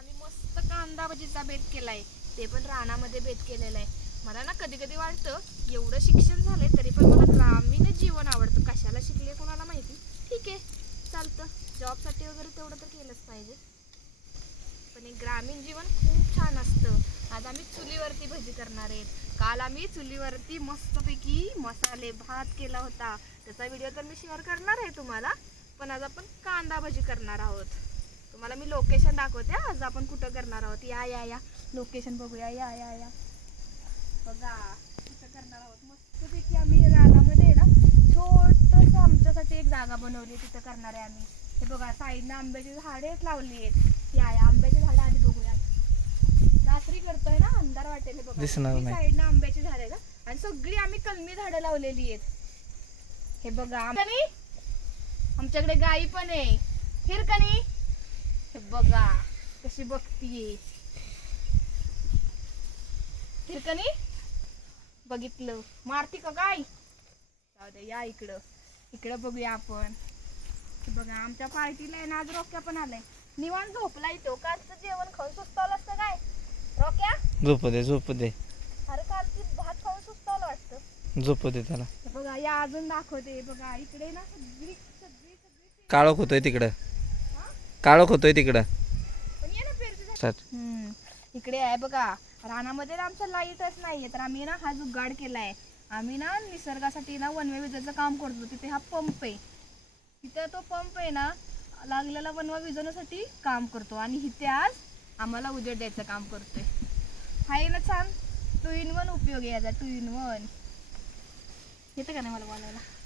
आम्ही मस्त कांदा भजीचा बेत केलाय. ते पण रानामध्ये बेत केलेला आहे. मला ना कधी कधी वाटतं एवढं शिक्षण झालंय तरी पण मला ग्रामीण जीवन आवडतं. कशाला शिकले कोणाला माहिती? ठीक आहे चालतं. जॉबसाठी वगैरे तेवढं तर केलंच पाहिजे. पण हे ग्रामीण जीवन खूप छान असतं. आज आम्ही चुलीवरती भजी करणार आहेत. काल आम्ही चुलीवरती मस्तपैकी मसाले भात केला होता. त्याचा व्हिडिओ तर मी शेअर करणार आहे तुम्हाला. पण आज आपण कांदा भजी करणार आहोत. तुम्हाला मी लोकेशन दाखवते आज आपण कुठं करणार आहोत? या या या. लोकेशन बघूया. या या या. बघा कुठं करणार आहोत? मस्तपैकी आम्ही रानामध्ये ना छोटस आमच्यासाठी एक जागा बनवली तिथं करणार आहे आम्ही. हे बघा साईडनं आंब्याची झाडेच लावली आहेत. या या. आंब्याची झाडं आधी बघूया. रात्री करतोय ना अंधार वाटेल हे बघा. साईडनं आंब्याची झाडं हा. आणि सगळी आम्ही कलमी झाडं लावलेली आहेत. हे बघा आमच्याकडे आमच्याकडे गाई पण आहे. फिर कनी बघा कशी बघतीये. फिरकनी बघितलं. मारती का काय? दे या इकडं. इकडं बघूया आपण. बघा आमच्या पार्टीला आहे ना आज रोक्या पण आलाय. निवांत झोपलाय तो कालचं जेवण खाऊन सुस्तावलं असतं काय? रोक्या? झोपू दे झोपू दे. अरे कालची भात खाऊन सुस्तावलं वाटतं. झोपू दे त्याला. बघा या अजून दाखवते. बघा इकडे ना सगळी सगळी सगळी काळोख होतोय तिकडं? काळोख होतोय तिकडं. पण ये ना पेरची झाडं. स्टार्ट हम्म. इकडे आहे बघा. रानामध्ये ना आमचं लाईटच नाहीये तर आम्ही ना हा जुगाड केलाय आम्ही ना निसर्गासाठी ना वनवे विजेचं काम करतो तिथे हा पंप आहे. तिथे तो पंप आहे ना लागलेला वनवा विजवण्यासाठी काम करतो. आणि इथे आज आम्हाला उजेड द्यायचं काम करतोय. आहे ना छान. टू इन वन उपयोग आहे याचा टू इन वन. येतं का नाही मला बोलायला?